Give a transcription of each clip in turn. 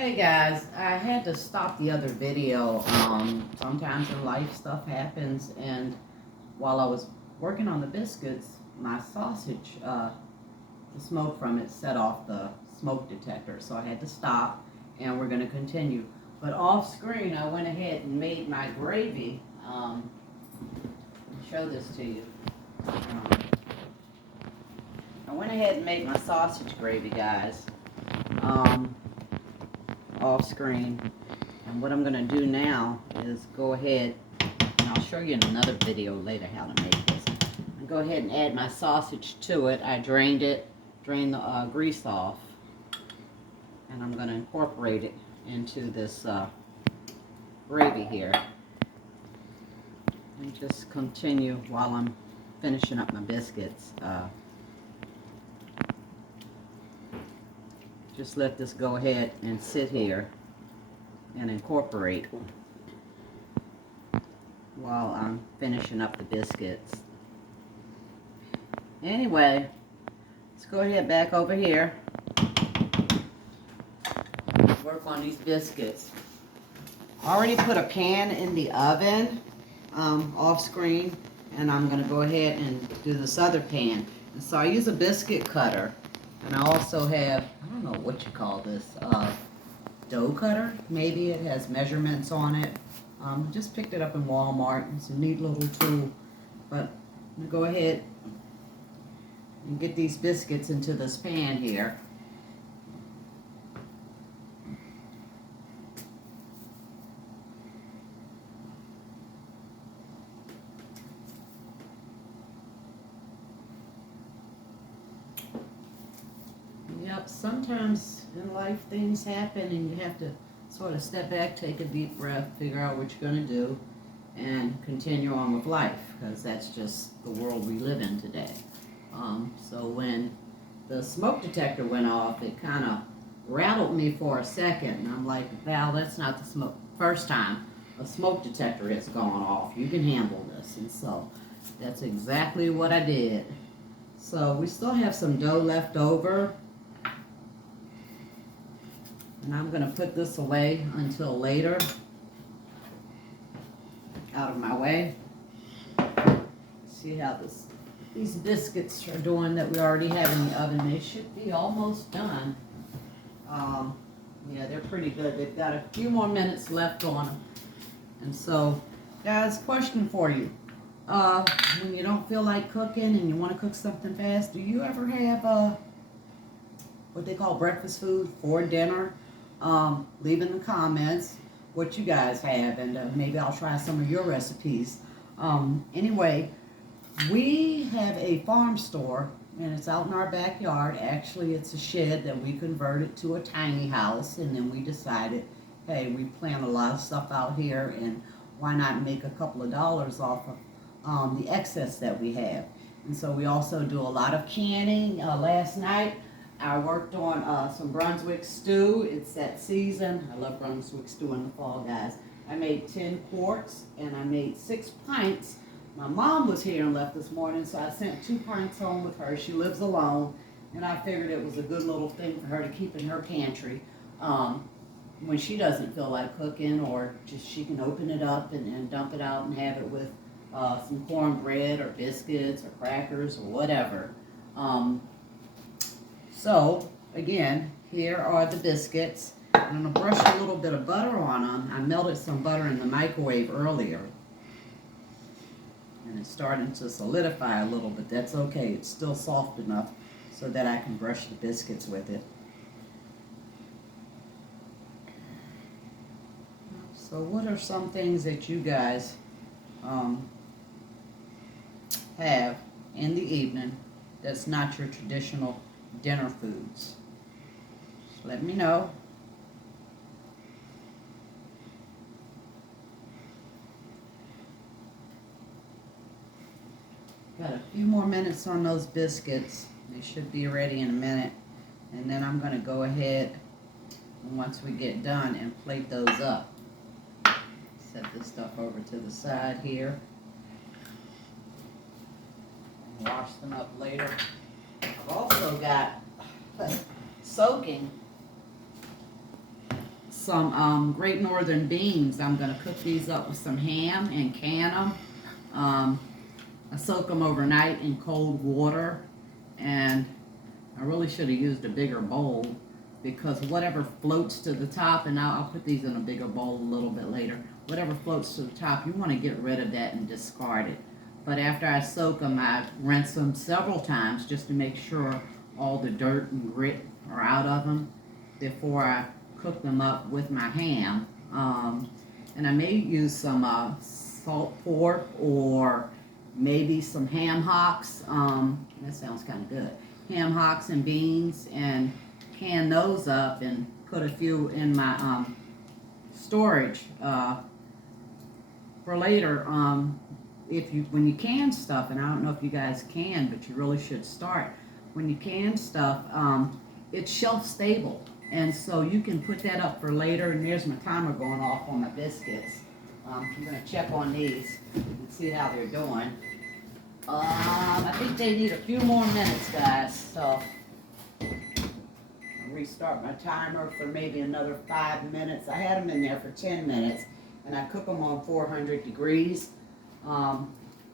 Hey guys, I had to stop the other video. Sometimes in life stuff happens, and while I was working on the biscuits, my sausage, the smoke from it set off the smoke detector, so I had to stop, and we're going to continue. But off screen, I went ahead and made my gravy. Let me show this to you. I went ahead and made my sausage gravy, guys. Off screen, and what I'm going to do now is go ahead, and I'll show you in another video later how to make this. And go ahead and add my sausage to it. I drained the grease off, and I'm going to incorporate it into this gravy here, and just continue while I'm finishing up my biscuits. Just let this go ahead and sit here and incorporate while I'm finishing up the biscuits. Anyway, let's go ahead back over here. Work on these biscuits. Already put a pan in the oven off screen, and I'm going to go ahead and do this other pan. And so I use a biscuit cutter. And I also have, I don't know what you call this, dough cutter. Maybe it has measurements on it. Just picked it up in Walmart. It's a neat little tool. But I'm going to go ahead and get these biscuits into this pan here. Yep, sometimes in life things happen and you have to sort of step back, take a deep breath, figure out what you're going to do, and continue on with life, because that's just the world we live in today. So when the smoke detector went off, it kind of rattled me for a second, and I'm like, Val, that's not the first time a smoke detector has gone off. You can handle this. And so that's exactly what I did. So we still have some dough left over. And I'm going to put this away until later. Out of my way. See how these biscuits are doing that we already have in the oven. They should be almost done. Yeah, they're pretty good. They've got a few more minutes left on them. And so, guys, question for you. When you don't feel like cooking and you want to cook something fast, do you ever have what they call breakfast food for dinner? Leave in the comments what you guys have, and maybe I'll try some of your recipes. Anyway, we have a farm store, and it's out in our backyard. Actually, it's a shed that we converted to a tiny house, and then we decided, hey, we plant a lot of stuff out here, and why not make a couple of dollars off of the excess that we have. And so we also do a lot of canning. Last night, I worked on some Brunswick stew. It's that season. I love Brunswick stew in the fall, guys. I made 10 quarts, and I made 6 pints. My mom was here and left this morning, so I sent 2 pints home with her. She lives alone, and I figured it was a good little thing for her to keep in her pantry. When she doesn't feel like cooking, or just she can open it up and dump it out and have it with some cornbread or biscuits or crackers or whatever. So, again, here are the biscuits. I'm going to brush a little bit of butter on them. I melted some butter in the microwave earlier. And it's starting to solidify a little, but that's okay. It's still soft enough so that I can brush the biscuits with it. So what are some things that you guys have in the evening that's not your traditional dinner foods? Just let me know. Got a few more minutes on those biscuits. They should be ready in a minute. And then I'm going to go ahead, and once we get done, and plate those up. Set this stuff over to the side here. Wash them up later. I've also got soaking some Great Northern beans. I'm going to cook these up with some ham and can them. I soak them overnight in cold water, and I really should have used a bigger bowl, because whatever floats to the top, and I'll put these in a bigger bowl a little bit later, whatever floats to the top, you want to get rid of that and discard it. But after I soak them, I rinse them several times just to make sure all the dirt and grit are out of them before I cook them up with my ham. And I may use some salt pork, or maybe some ham hocks. That sounds kind of good. Ham hocks and beans, and can those up and put a few in my storage for later. When you can stuff, and I don't know if you guys can, but you really should start. When you can stuff, it's shelf stable, and so you can put that up for later. And there's my timer going off on my biscuits. I'm gonna check on these and see how they're doing. I think they need a few more minutes, guys, so I'll restart my timer for maybe another 5 minutes. I had them in there for 10 minutes, and I cook them on 400 degrees.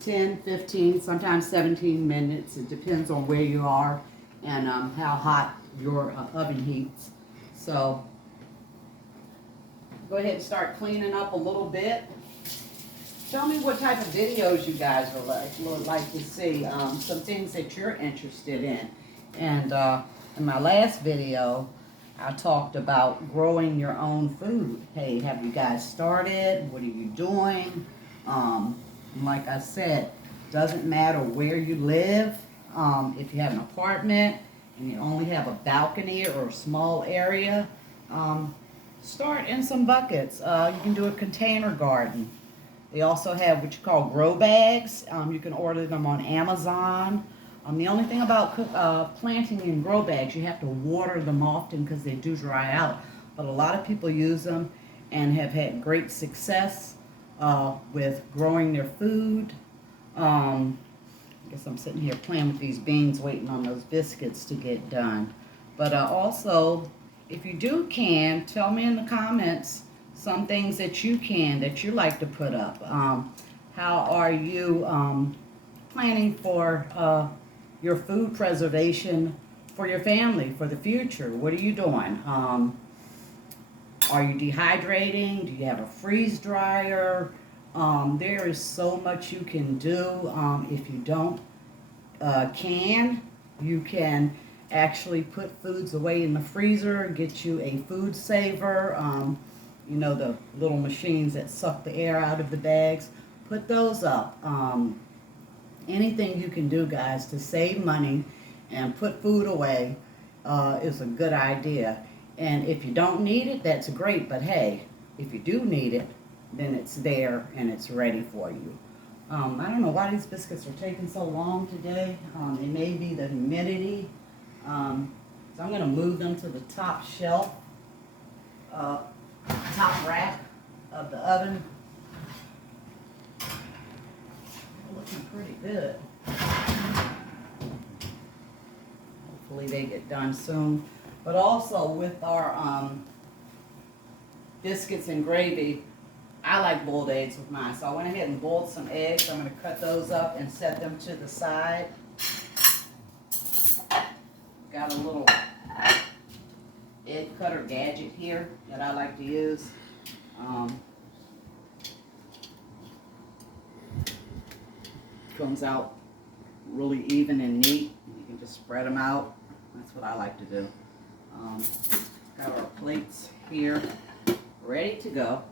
10, 15, sometimes 17 minutes. It depends on where you are and how hot your oven heats. So go ahead and start cleaning up a little bit. Tell me what type of videos you guys would like to see, some things that you're interested in. And in my last video, I talked about growing your own food. Hey, have you guys started? What are you doing? Like I said, doesn't matter where you live. If you have an apartment and you only have a balcony or a small area, start in some buckets. You can do a container garden. They also have what you call grow bags. You can order them on Amazon. The only thing about planting in grow bags, you have to water them often because they do dry out. But a lot of people use them and have had great success with growing their food. I guess I'm sitting here playing with these beans, waiting on those biscuits to get done. But also, if you can, tell me in the comments some things that you like to put up. How are you planning for your food preservation for your family, for the future? What are you doing? Are you dehydrating? Do you have a freeze dryer? There is so much you can do. If you don't you can actually put foods away in the freezer, get you a food saver. You know, the little machines that suck the air out of the bags. Put those up. Anything you can do, guys, to save money and put food away is a good idea. And if you don't need it, that's great. But hey, if you do need it, then it's there and it's ready for you. I don't know why these biscuits are taking so long today. It may be the humidity. So I'm going to move them to the top shelf, top rack of the oven. Looking pretty good. Hopefully they get done soon. But also with our biscuits and gravy, I like boiled eggs with mine. So I went ahead and boiled some eggs. I'm going to cut those up and set them to the side. Got a little egg cutter gadget here that I like to use. Comes out really even and neat. You can just spread them out. That's what I like to do. Got our plates here ready to go.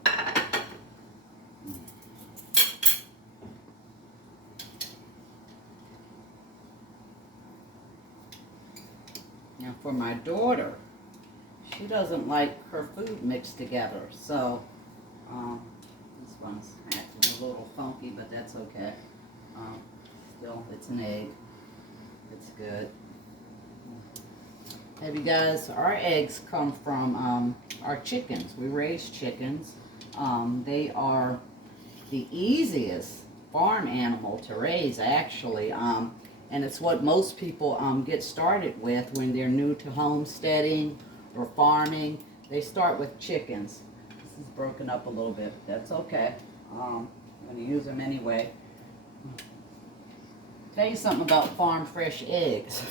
Now for my daughter, she doesn't like her food mixed together, so this one's acting a little funky, but that's okay. Still, it's an egg. It's good. Have you guys, our eggs come from our chickens. We raise chickens. They are the easiest farm animal to raise, actually. And it's what most people get started with when they're new to homesteading or farming. They start with chickens. This is broken up a little bit, but that's okay. I'm going to use them anyway. Tell you something about farm fresh eggs.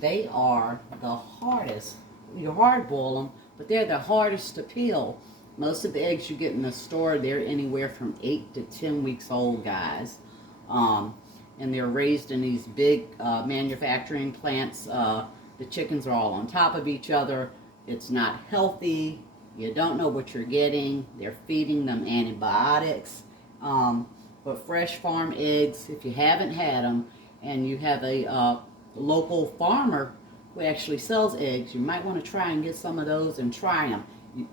They are the hardest. You hard boil them, but they're the hardest to peel. Most of the eggs you get in the store, they're anywhere from 8 to 10 weeks old, guys. And they're raised in these big manufacturing plants. The chickens are all on top of each other. It's not healthy. You don't know what you're getting. They're feeding them antibiotics. But fresh farm eggs, if you haven't had them and you have a local farmer who actually sells eggs, you might want to try and get some of those and try them.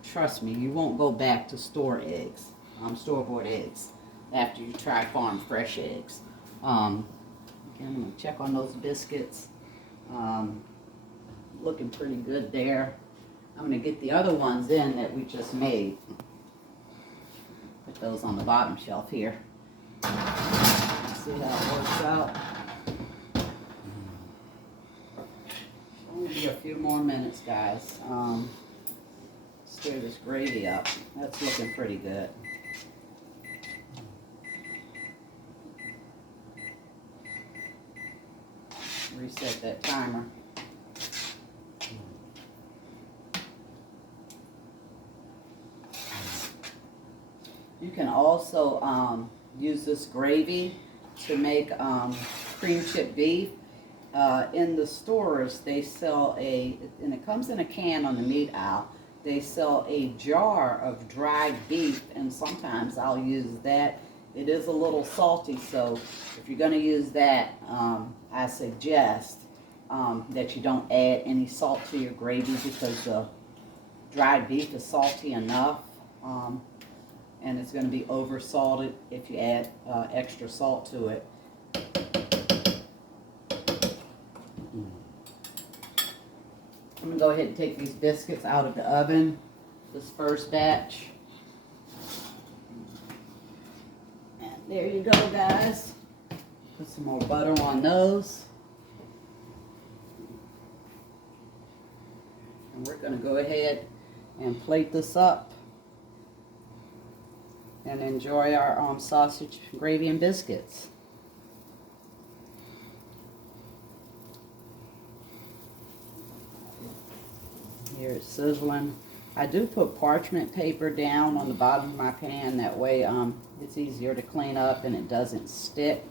Trust me, you won't go back to store eggs, store-bought eggs, after you try farm fresh eggs. Again, I'm going to check on those biscuits. Looking pretty good there. I'm going to get the other ones in that we just made. Put those on the bottom shelf here. See how it works out. Only a few more minutes, guys. Stir this gravy up. That's looking pretty good. Reset that timer. You can also use this gravy to make cream chip beef. In the stores, they sell and it comes in a can on the meat aisle. They sell a jar of dried beef, and sometimes I'll use that. It is a little salty, so if you're going to use that, I suggest that you don't add any salt to your gravy, because the dried beef is salty enough, and it's going to be over salted if you add extra salt to it. I'm going to go ahead and take these biscuits out of the oven, this first batch. And there you go, guys. Put some more butter on those. And we're going to go ahead and plate this up and enjoy our sausage, gravy, and biscuits. Here it's sizzling. I do put parchment paper down on the bottom of my pan. That way it's easier to clean up and it doesn't stick.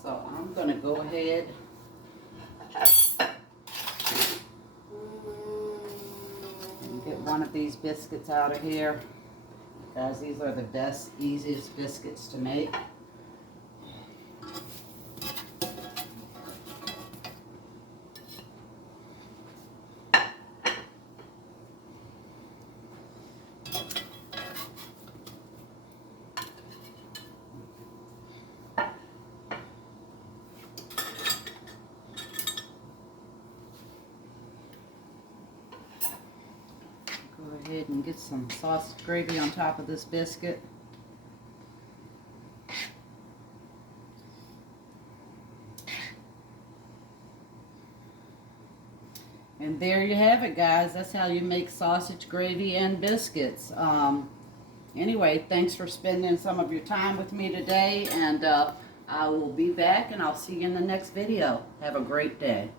So I'm going to go ahead and get one of these biscuits out of here. Guys, these are the best, easiest biscuits to make. Go ahead and get some sausage gravy on top of this biscuit. And there you have it, guys. That's how you make sausage gravy and biscuits. Anyway, thanks for spending some of your time with me today, and I will be back and I'll see you in the next video. Have a great day.